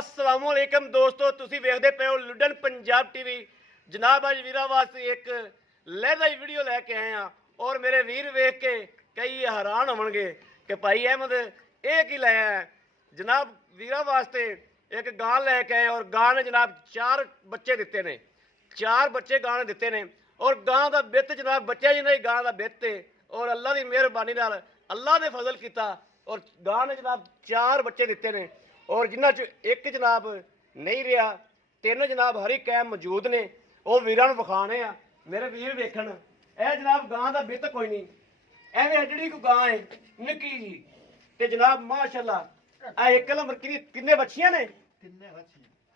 अस्सलाम वालेकुम दोस्तों, ਤੁਸੀਂ ਵੇਖਦੇ ਪਏ ਹੋ ਲੁੱਡਨ ਪੰਜਾਬ ਟੀਵੀ। ਜਨਾਬ ਅੱਜ ਵੀਰਾਂ ਵਾਸਤੇ ਇੱਕ ਲਹਿਦਾ ਹੀ ਵੀਡੀਓ ਲੈ ਕੇ ਆਏ ਆ ਔਰ ਮੇਰੇ ਵੀਰ ਵੇਖ ਕੇ ਕਈ ਹੈਰਾਨ ਹੋਣਗੇ ਕਿ ਭਾਈ ਅਹਿਮਦ ਇਹ ਕੀ ਲਾਇਆ ਹੈ। ਜਨਾਬ ਵੀਰਾਂ ਵਾਸਤੇ ਇੱਕ ਗਾਂ ਲੈ ਕੇ ਆਏ ਔਰ ਗਾਂ ਨੇ ਜਨਾਬ 4 ਬੱਚੇ ਦਿੱਤੇ ਨੇ। 4 ਬੱਚੇ ਗਾਂ ਨੇ ਦਿੱਤੇ ਨੇ ਔਰ ਗਾਂ ਦਾ ਬਿੱਤ ਜਨਾਬ ਬੱਚਾ ਜੀ ਨਹੀਂ ਗਾਂ ਦਾ ਬਿੱਤ ਹੈ ਔਰ ਅੱਲਾ ਦੀ ਮਿਹਰਬਾਨੀ ਨਾਲ ਅੱਲਾ ने फजल किया और गां ने जनाब 4 बच्चे दिते ने और जिन्हों च एक जनाब नहीं रहा, 3 जनाब हरी कैम मौजूद ने। वो वीरां नूं विखाने आ मेरे वीर वेखण। यह जनाब गां का बित कोई नहीं, एवें हडड़ी कोई गां है निक्की जी ते जनाब माशाअल्लाह आ एक नंबर किन्ने बच्चियां ने?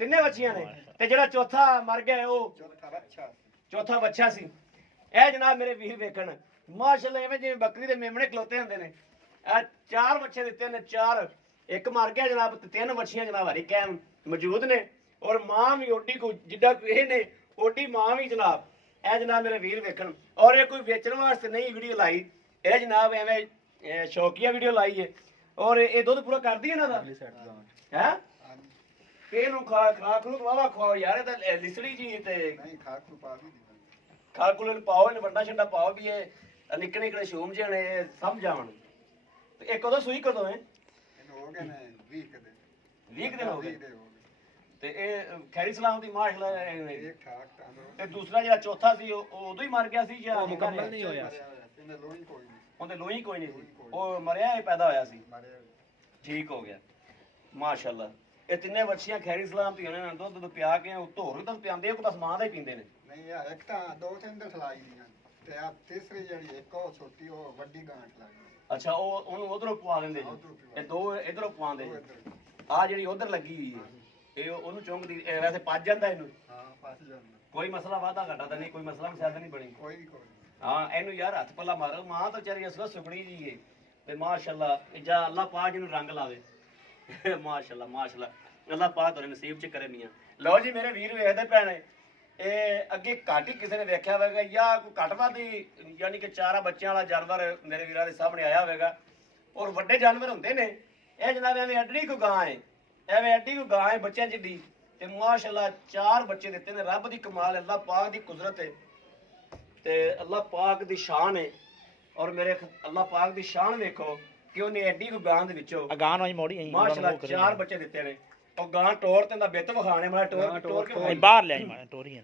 तिन्ने बच्चियां ने ते जेड़ा चौथा मर गया वो चौथा बच्चा सी। यह जनाब मेरे वीर वेखण माशाअल्लाह एवें जिवें बकरी दे मेमणे खलोते हुंदे ने। 4 बच्चे दिते ने, 4 एक मर गया जनाब, 3 बच्चियां जनाब हरी कैम मौजूद ने और मां भी ओडी को जिड्डा ये ने ओडी मां भी जनाब। यह जनाब मेरे वीर वेखण और ये कोई बेचण वास्ते नहीं वीडियो लाई, यह जनाब एवें शौकिया वीडियो लाई है और ये दुध पूरा कर दी इन्हां दा है। ਇਹਨੂੰ ਖਾਕ ਨੂੰ ਵਾਵਾ ਖਵਾਓ ਯਾਰ, ਇਹ ਤਾਂ ਲਿਸੜੀ ਜੀ ਤੇ ਨਹੀਂ ਖਾਕ ਨੂੰ ਪਾ ਵੀ ਖਾਕ ਨੂੰ ਪਾਓ, ਇਹਨੂੰ ਵੱਡਾ ਛੱਡਾ ਪਾਓ ਵੀ ਇਹ ਨਿੱਕੇ ਨਿੱਕੇ ਸ਼ੂਮ ਜਿਹੇ ਨੇ ਸਮਝ ਆਵਣ। ਤੇ ਇੱਕ ਉਹਦਾ ਸੂਈ ਕਦੋਂ ਹੈ? ਇਹਨੂੰ ਹੋ ਗਏ ਨੇ 20 ਦਿਨ ਹੋ ਗਏ ਤੇ ਇਹ ਖੈਰੀ ਸਲਾਮ ਦੀ ਮਾਸ਼ਾਅੱਲਾ ਇਹ ਠਾਕ ਤਾਂ। ਤੇ ਦੂਸਰਾ ਜਿਹੜਾ ਚੌਥਾ ਸੀ ਉਹ ਉਦੋਂ ਹੀ ਮਰ ਗਿਆ ਸੀ ਜਾਂ ਮੁਕੰਮਲ ਨਹੀਂ ਹੋਇਆ? ਇਹਨੇ ਲੋਹੀ ਕੋਈ ਨਹੀਂ, ਉਹਦੇ ਲੋਹੀ ਕੋਈ ਨਹੀਂ ਸੀ, ਉਹ ਮਰਿਆ ਇਹ ਪੈਦਾ ਹੋਇਆ ਸੀ, ਠੀਕ ਹੋ ਗਿਆ ਮਾਸ਼ਾਅੱਲਾ। ਇਹ ਤਿੰਨੇ ਬੱਚੀਆਂ ਖੈਰੀ ਸਲਾਮ ਦੀਆਂ ਨੇ, ਦੁੱਧ ਪਿਆ ਕੇ ਧੋਰ ਵੀ ਤਾਂ ਪਿਆਉਂਦੇ ਆ, ਬਸ ਮਾਂ ਦਾ ਹੀ ਪੀਂਦੇ ਨੇ। ਨਹੀਂ ਆ ਇੱਕ ਤਾਂ 2-3 ਦਿਨ ਖਲਾਈ ਦੀਆਂ ਤੇ ਆ ਤੀਸਰੀ ਜਿਹੜੀ ਇੱਕ ਉਹ ਛੋਟੀ ਉਹ ਵੱਡੀ ਗਾਂ ਖਲਾਈ। ਅੱਛਾ ਉਹ ਉਹਨੂੰ ਉਧਰੋਂ ਪਵਾ ਦਿੰਦੇ ਜੀ, ਇਹ 2 ਇਧਰੋਂ ਪਵਾਉਂਦੇ ਜੀ। ਆ ਜਿਹੜੀ ਉਧਰ ਲੱਗੀ ਹੋਈ ਹੈ ਇਹ ਉਹਨੂੰ ਚੁੰਗਦੀ ਵੈਸੇ ਪੱਜ ਜਾਂਦਾ ਇਹਨੂੰ। ਹਾਂ ਪੱਜ ਜਾਂਦਾ, ਕੋਈ ਮਸਲਾ ਵਾਧਾ ਘਾਟਾ ਤਾਂ ਨਹੀਂ, ਕੋਈ ਮਸਲਾ ਮਸਾਲਾ ਨਹੀਂ ਬਣੀ ਕੋਈ। ਹਾਂ ਇਹਨੂੰ ਯਾਰ ਹੱਥ ਪੱਲਾ ਮਾਰੋ, ਮਾਂ ਤਾਂ ਵਿਚਾਰੀ ਅਸਲਾ ਸੁਖੜੀ ਜੀ ਏ ਤੇ ਮਾਸ਼ਾਅੱਲਾ ਜਾਂ ਅੱਲਾਹ ਪਾਕ ਇਹਨੂੰ ਰੰਗ ਲਾਵੇ ਮਾਸ਼ਾਅੱਲਾ ਮਾਸ਼ਾਅੱਲਾ, ਅੱਲਾਹ ਪਾਕ ਤੁਹਾਡੇ ਨਸੀਬ ਚ ਕਰੇ ਮੀਆਂ। ਲਓ ਜੀ ਮੇਰੇ ਵੀਰ ਵੇਖਦੇ ਭੈਣੇ, ਇਹ ਅੱਗੇ ਘੱਟ ਹੀ ਕਿਸੇ ਨੇ ਵੇਖਿਆ ਹੋਵੇਗਾ ਜਾਂ ਕੋਈ ਘੱਟ ਵੱਧ ਹੀ ਯਾਨੀ ਕਿ 4 ਬੱਚਿਆਂ ਵਾਲਾ ਜਾਨਵਰ ਮੇਰੇ ਵੀਰਾਂ ਦੇ ਸਾਹਮਣੇ ਆਇਆ ਹੋਵੇਗਾ ਔਰ ਵੱਡੇ ਜਾਨਵਰ ਹੁੰਦੇ ਨੇ। ਇਹ ਜਨਾਬ ਐਵੇਂ ਅੱਡੀ ਕੋ ਗਾਂ ਹੈ, ਐਵੇਂ ਅੱਡੀ ਕੋ ਗਾਂ ਹੈ ਬੱਚਿਆਂ ਜਿੱਡੀ ਤੇ ਮਾਸ਼ਾਅੱਲਾ 4 ਬੱਚੇ ਦਿੱਤੇ ਨੇ। ਰੱਬ ਦੀ ਕਮਾਲ, ਅੱਲਾਹ ਪਾਕ ਦੀ ਕੁਦਰਤ ਹੈ ਤੇ ਅੱਲਾਹ ਪਾਕ ਦੀ ਸ਼ਾਨ ਹੈ ਔਰ ਮੇਰੇ ਅੱਲਾਹ ਪਾਕ ਦੀ ਸ਼ਾਨ ਵੇਖੋ ਕਿ ਉਹਨੇ ਐਡੀ ਕੋ ਗਾਂ ਦੇ ਵਿੱਚੋਂ ਗਾਂ ਨੂੰ ਮੋੜੀ ਮਾਸ਼ਾਅੱਲਾ 4 ਬੱਚੇ ਦਿੱਤੇ ਨੇ। ਉਹ ਗਾਂ ਟੋਰ ਤੇ ਦਾ ਬਿੱਤ ਵਿਖਾਣੇ ਮੈਂ ਟੋਰ ਕੇ ਬਾਹਰ ਲਿਆਈ ਮੈਂ ਟੋਰੀਆਂ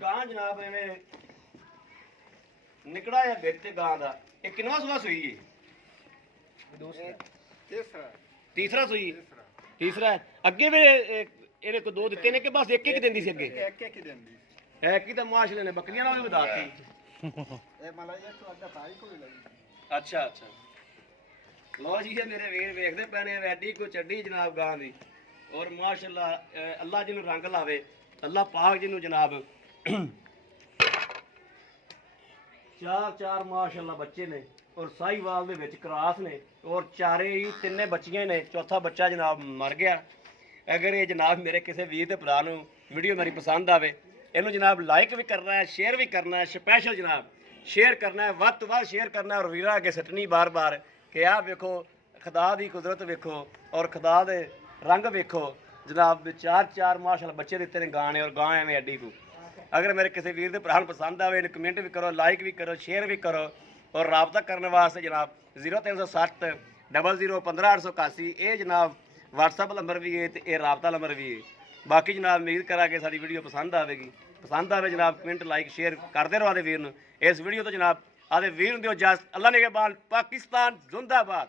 ਗਾਂ ਜਨਾਬ ਐਵੇਂ ਨਿਕੜਾ ਜਾਂ ਬਿੱਤ ਗਾਂ ਦਾ। ਇਹ ਕਿੰਨਵਾਂ ਸੂਆ ਸੂਈ ਹੈ? ਤੀਸਰਾ ਸੂਈ, ਤੀਸਰਾ ਹੈ। ਅੱਗੇ ਵੀ ਇਹਨੇ ਕੋ 2 ਦਿੱਤੇ ਨੇ ਕਿ ਬਸ ਇੱਕ ਦਿੰਦੀ ਸੀ? ਅੱਗੇ ਇੱਕ ਹੀ ਦਿੰਦੀ ਹੈ ਕਿ ਤਾਂ ਮਾਸ਼ਾਅੱਲਾ ਨੇ ਬੱਕਰੀਆਂ ਨਾਲ ਵੀ ਵਧਾਤੀ ਇਹ ਮਲਾਈਆ ਤੋਂ ਅੱਡਾ ਸਾਈ ਕੋਈ ਲੱਗੀ। ਅੱਛਾ ਅੱਛਾ ਲੋ ਜੀ ਇਹ ਮੇਰੇ ਵੀਰ ਵੇਖਦੇ ਪਏ ਨੇ ਐਡੀ ਕੋ ਚੱਡੀ ਜਨਾਬ ਗਾਂ ਦੀ ਔਰ ਮਾਸ਼ਾਅੱਲਾ ਅੱਲਾਹ ਜਿਹਨੂੰ ਰੰਗ ਲਾਵੇ, ਅੱਲਾਹ ਪਾਕ ਜਿਹਨੂੰ ਜਨਾਬ 4 ਮਾਸ਼ਾਅੱਲਾ ਬੱਚੇ ਨੇ ਔਰ ਸਾਹੀਵਾਲ ਦੇ ਵਿੱਚ ਕਰਾਸ ਨੇ ਔਰ 4 ਹੀ 3 ਬੱਚੀਆਂ ਨੇ, ਚੌਥਾ ਬੱਚਾ ਜਨਾਬ ਮਰ ਗਿਆ। ਅਗਰ ਇਹ ਜਨਾਬ ਮੇਰੇ ਕਿਸੇ ਵੀਰ ਤੇ ਭਰਾ ਨੂੰ ਵੀਡੀਓ ਮੇਰੀ ਪਸੰਦ ਆਵੇ, ਇਹਨੂੰ ਜਨਾਬ ਲਾਈਕ ਵੀ ਕਰਨਾ ਹੈ, ਸ਼ੇਅਰ ਵੀ ਕਰਨਾ ਹੈ, ਸਪੈਸ਼ਲ ਜਨਾਬ ਸ਼ੇਅਰ ਕਰਨਾ ਹੈ, ਵੱਧ ਤੋਂ ਵੱਧ ਸ਼ੇਅਰ ਕਰਨਾ ਹੈ ਔਰ ਵੀਰਾਂ ਅੱਗੇ ਸੱਟਣੀ ਬਾਰ-ਬਾਰ ਕਿ ਆਹ ਵੇਖੋ ਖੁਦਾ ਦੀ ਕੁਦਰਤ ਵੇਖੋ ਔਰ ਖੁਦਾ ਦੇ ਰੰਗ ਵੇਖੋ ਜਨਾਬ। 4 ਮਾਸ਼ਾਅੱਲਾ ਬੱਚੇ ਦਿੱਤੇ ਨੇ ਗਾਂ ਨੇ ਔਰ ਗਾਂ ਐਵੇਂ ਐਡੀ ਕੋ। ਅਗਰ ਮੇਰੇ ਕਿਸੇ ਵੀਰ ਦੇ ਭਰਾ ਨੂੰ ਪਸੰਦ ਆਵੇ ਇਹਨੂੰ ਕਮੈਂਟ ਵੀ ਕਰੋ, ਲਾਈਕ ਵੀ ਕਰੋ, ਸ਼ੇਅਰ ਵੀ ਕਰੋ ਔਰ ਰਾਬਤਾ ਕਰਨ ਵਾਸਤੇ ਜਨਾਬ 0360 00 15881 ਇਹ ਜਨਾਬ WhatsApp ਨੰਬਰ ਵੀ ਹੈ ਤੇ ਇਹ ਰਾਬਤਾ ਨੰਬਰ ਵੀ ਹੈ। ਬਾਕੀ ਜਨਾਬ ਉਮੀਦ ਕਰਾਂਗੇ ਸਾਡੀ ਵੀਡੀਓ ਪਸੰਦ ਆਵੇਗੀ। ਪਸੰਦ ਆਵੇ ਜਨਾਬ ਕਮੈਂਟ ਲਾਈਕ ਸ਼ੇਅਰ ਕਰਦੇ ਰਹੋ ਆਦੇ ਵੀਰ ਨੂੰ। ਇਸ ਵੀਡੀਓ ਤੋਂ ਜਨਾਬ ਆਦੇ ਵੀਰ ਨੂੰ ਦਿਓ ਇਜਾਜ਼ਤ। ਅੱਲਾ ਨੇ ਕੇ ਬਾਲ ਪਾਕਿਸਤਾਨ ਜ਼ਿੰਦਾਬਾਦ।